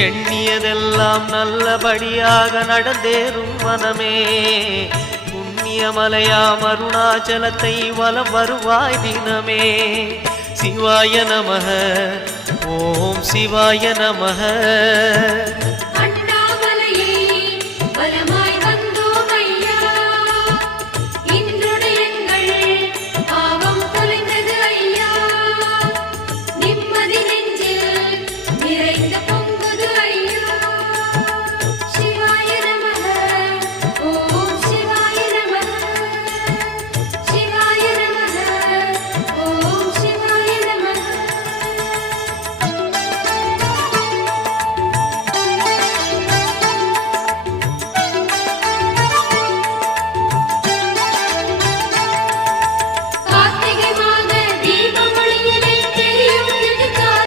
எண்ணியதெல்லாம் நல்லபடியாக நடந்தேறும் மனமே. புண்ணியமலையாம் அருணாச்சலத்தை வலம் வருவாய் தினமே. சிவாய நமः, ஓம் சிவாய நமः.